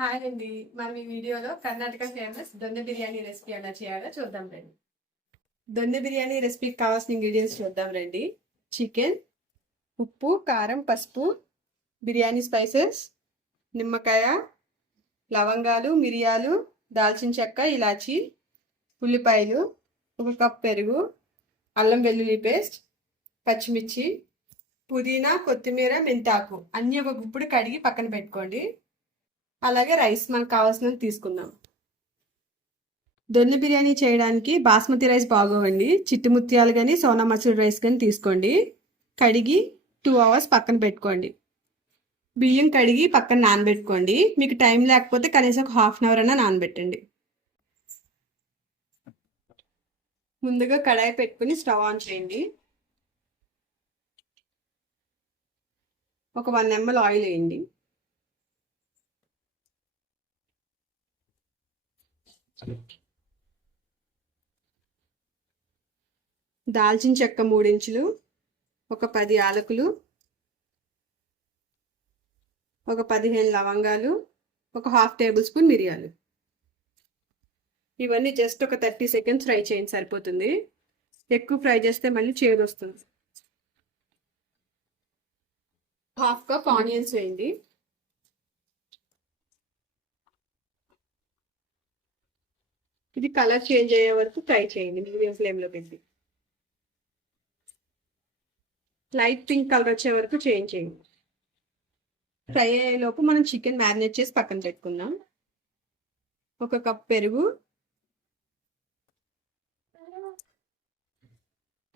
Hi అండి. మనం ఈ వీడియోలో కర్ణాటక ఫేమస్ దొన్నె బిర్యానీ రెసిపీ ఎలా చేయాలో చూద్దాం రండి. దొన్నె బిర్యానీ రెసిపీకి కావాల్సిన ఇంగ్రీడియంట్స్ చూద్దాం రండి. చికెన్, ఉప్పు, కారం, పసుపు, బిర్యానీ స్పైసెస్, నిమ్మకాయ, లవంగాలు, మిరియాలు, దాల్చిన చెక్క, ఇలాచి, ఉల్లిపాయలు, 1 కప్ పెరుగు, అల్లం వెల్లుల్లి పేస్ట్, పచ్చిమిర్చి, పుదీనా, కొత్తిమీర, మెంతాకు అన్నీ ఒక గుప్పుడు కడిగి పక్కన పెట్టుకోండి. అలాగే రైస్ మనకు కావాల్సినవి తీసుకుందాం. దొన్నె బిర్యానీ చేయడానికి బాస్మతి రైస్ బాగోవండి. చిట్టి ముత్యాలు కానీ సోనా మసూరి రైస్ కానీ తీసుకోండి. కడిగి 2 అవర్స్ పక్కన పెట్టుకోండి. బియ్యం కడిగి పక్కన నానబెట్టుకోండి. మీకు టైం లేకపోతే కనీసం ఒక హాఫ్ అన్ అవర్ అయినా నానబెట్టండి. ముందుగా కడాయి పెట్టుకుని స్టవ్ ఆన్ చేయండి. ఒక 1 ml ఆయిల్ వేయండి. దాల్చిన చెక్క 3 ఇంచులు, ఒక 10 యాలకులు, ఒక 15 లవంగాలు, ఒక హాఫ్ టేబుల్ స్పూన్ మిరియాలు. ఇవన్నీ జస్ట్ ఒక 30 సెకండ్స్ ఫ్రై చేయండి, సరిపోతుంది. ఎక్కువ ఫ్రై చేస్తే మళ్ళీ చేదు వస్తుంది. హాఫ్ కప్ ఆనియన్స్ వేయండి. ఇది కలర్ చేంజ్ అయ్యే వరకు ఫ్రై చేయండి మీడియం ఫ్లేమ్లో పెట్టి. లైట్ పింక్ కలర్ వచ్చే వరకు చేయండి. ఫ్రై అయ్యేలోపు మనం చికెన్ మ్యారినేట్ చేసి పక్కన పెట్టుకుందాం. 1 కప్ పెరుగు,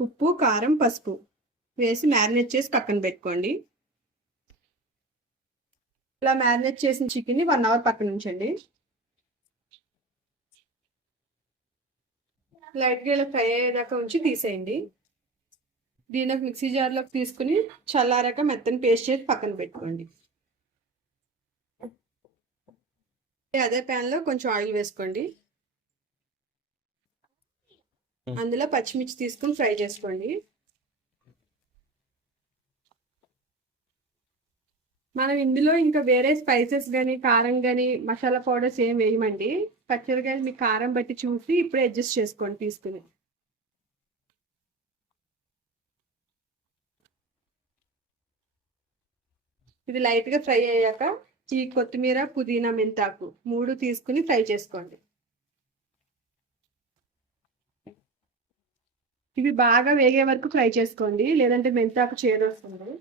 ఉప్పు, కారం, పసుపు వేసి మ్యారినేట్ చేసి పక్కన పెట్టుకోండి. ఇలా మ్యారినేట్ చేసిన చికెన్ని 1 అవర్ పక్కన ఉంచండి. లైట్గా ఇలా ఫ్రై అయ్యేదాకా ఉంచి తీసేయండి. దీని ఒక మిక్సీ జార్లోకి తీసుకుని చల్లారాక మెత్తని పేస్ట్ చేసి పక్కన పెట్టుకోండి. అదే ప్యాన్లో కొంచెం ఆయిల్ వేసుకోండి. అందులో పచ్చిమిర్చి తీసుకుని ఫ్రై చేసుకోండి. మనం ఇందులో ఇంకా వేరే స్పైసెస్ కానీ కారం కానీ మసాలా పౌడర్స్ ఏం వేయమండి. పచ్చిమిరకాయలు మీ కారం బట్టి చూసి ఇప్పుడే అడ్జస్ట్ చేసుకోండి తీసుకుని. ఇది లైట్గా ఫ్రై అయ్యాక ఈ కొత్తిమీర, పుదీనా, మెంతాకు 3 తీసుకుని ఫ్రై చేసుకోండి. ఇవి బాగా వేగే వరకు ఫ్రై చేసుకోండి, లేదంటే మెంతాకు చేదు వస్తుంది.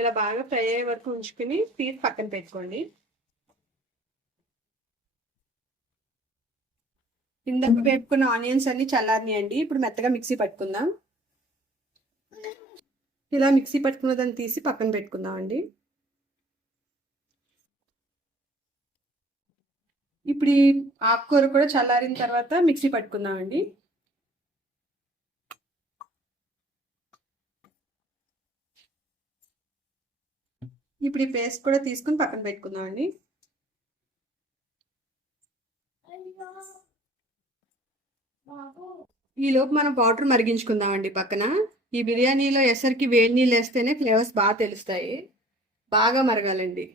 ఇలా బాగా ఫ్రై అయ్యే వరకు ఉంచుకుని తీసి పక్కన పెట్టుకోండి. ఇందాక వేపుకున్న ఆనియన్స్ అన్ని చల్లారినాయండి. ఇప్పుడు మెత్తగా మిక్సీ పట్టుకుందాం. ఇలా మిక్సీ పట్టుకున్న దాన్ని తీసి పక్కన పెట్టుకుందాం అండి. ఇప్పుడు ఈ ఆకుకూర కూడా చల్లారిన తర్వాత మిక్సీ పట్టుకుందాం అండి. ఇప్పుడు ఈ పేస్ట్ కూడా తీసుకుని పక్కన పెట్టుకుందాం అండి. ఈలోపు మనం వాటర్ మరిగించుకుందాం అండి పక్కన. ఈ బిర్యానీలో ఎసరికి వేడి నీళ్ళు వేస్తేనే ఫ్లేవర్స్ బాగా తెలుస్తాయి. బాగా మరగాలండి.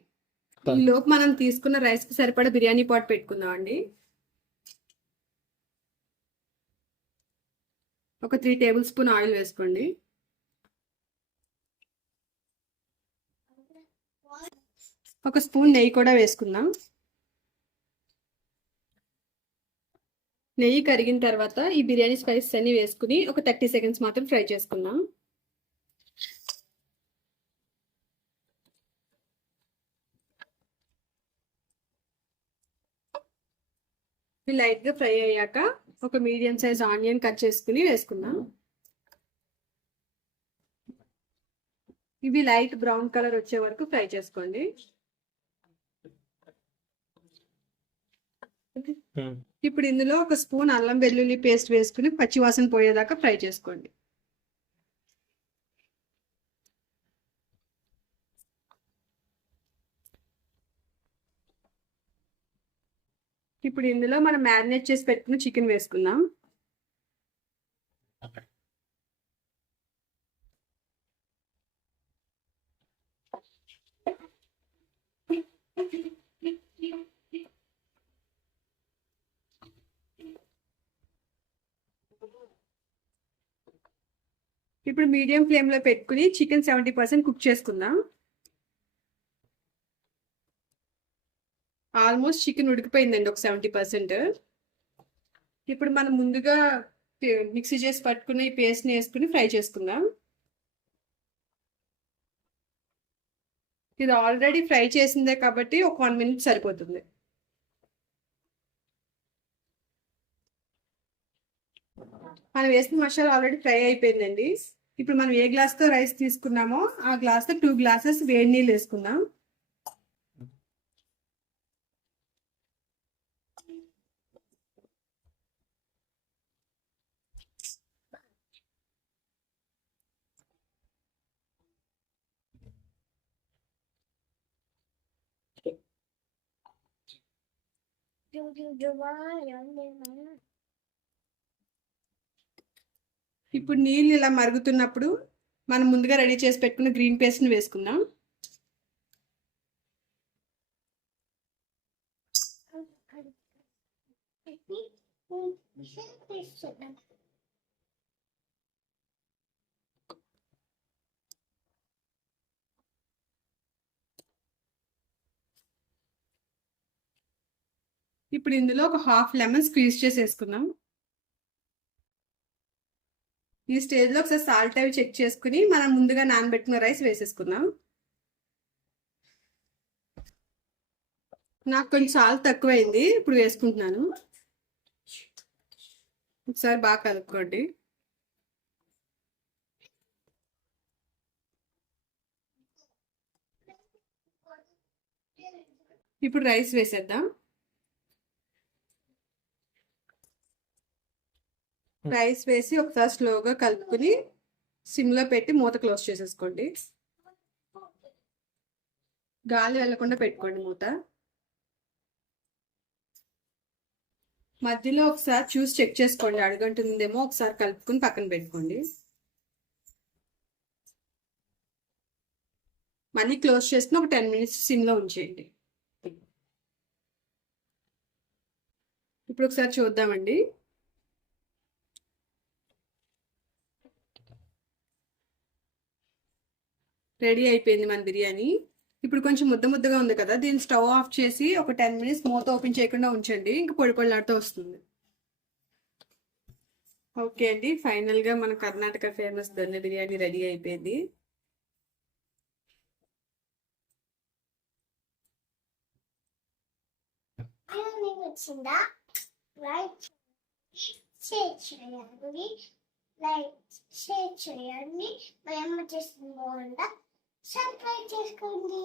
ఈలోపు మనం తీసుకున్న రైస్కి సరిపడా బిర్యానీ పాట్ పెట్టుకుందాం అండి. ఒక 3 టేబుల్ స్పూన్ ఆయిల్ వేసుకోండి. ఒక స్పూన్ నెయ్యి కూడా వేసుకుందాం. నెయ్యి కరిగిన తర్వాత ఈ బిర్యానీ స్పైసెస్ అన్ని వేసుకుని ఒక 30 సెకండ్స్ మాత్రం ఫ్రై చేసుకుందాం. ఇవి లైట్గా ఫ్రై అయ్యాక ఒక మీడియం సైజ్ ఆనియన్ కట్ చేసుకుని వేసుకుందాం. ఇవి లైట్ బ్రౌన్ కలర్ వచ్చే వరకు ఫ్రై చేసుకోండి. ఇప్పుడు ఇందులో ఒక స్పూన్ అల్లం వెల్లుల్లి పేస్ట్ వేసుకుని పచ్చివాసన పోయేదాకా ఫ్రై చేసుకోండి. ఇప్పుడు ఇందులో మనం మ్యారినేట్ చేసి పెట్టుకున్న చికెన్ వేసుకుందాం. ఇప్పుడు మీడియం ఫ్లేమ్లో పెట్టుకుని చికెన్ 70% కుక్ చేసుకుందాం. ఆల్మోస్ట్ చికెన్ ఉడికిపోయిందండి ఒక 70%. ఇప్పుడు మనం ముందుగా మిక్సీ చేసి పట్టుకుని ఈ పేస్ట్ని వేసుకుని ఫ్రై చేసుకుందాం. ఇది ఆల్రెడీ ఫ్రై చేసిందే కాబట్టి ఒక 1 minute సరిపోతుంది. మనం వేసిన మసాలా ఆల్రెడీ ఫ్రై అయిపోయిందండి. ఇప్పుడు మనం ఏ గ్లాస్తో రైస్ తీసుకున్నామో ఆ గ్లాస్తో 2 glasses వేడి నీళ్ళు వేసుకుందాం. ఇప్పుడు నీళ్ళు ఇలా మరుగుతున్నప్పుడు మనం ముందుగా రెడీ చేసి పెట్టుకున్న గ్రీన్ పేస్ట్ని వేసుకుందాం. ఇప్పుడు ఇందులో ఒక హాఫ్ లెమన్ స్క్వీజ్ చేసి వేసుకుందాం. ఈ స్టేజ్లో ఒకసారి సాల్ట్ అవి చెక్ చేసుకుని మనం ముందుగా నానబెట్టుకున్న రైస్ వేసేసుకుందాం. నాకు కొంచెం సాల్ట్ తక్కువైంది, ఇప్పుడు వేసుకుంటున్నాను. ఒకసారి బాగా కలుపుకోండి. ఇప్పుడు రైస్ వేసేద్దాం. రైస్ వేసి ఒకసారి స్లోగా కలుపుకుని సిమ్లో పెట్టి మూత క్లోజ్ చేసేసుకోండి. గాలి వెళ్ళకుండా పెట్టుకోండి మూత. మధ్యలో ఒకసారి చూసి చెక్ చేసుకోండి, అడుగంటుందేమో ఒకసారి కలుపుకుని పక్కన పెట్టుకోండి. మళ్ళీ క్లోజ్ చేసుకుని ఒక 10 minutes సిమ్లో ఉంచేయండి. ఇప్పుడు ఒకసారి చూద్దామండి. రెడీ అయిపోయింది మన బిర్యానీ. ఇప్పుడు కొంచెం ముద్దగా ఉంది కదా, దీన్ని స్టవ్ ఆఫ్ చేసి ఒక 10 minutes మూత ఓపెన్ చేయకుండా ఉంచండి, ఇంకా పొడి పొడిలాడుతూ వస్తుంది. ఓకే అండి, ఫైనల్గా మన కర్ణాటక ఫేమస్ దొన్నె బిర్యానీ రెడీ అయిపోయింది. షేర్ చేయండి. మా అమ్మ చేసిన బాగుందా, సబ్స్క్రైబ్ చేసుకోండి.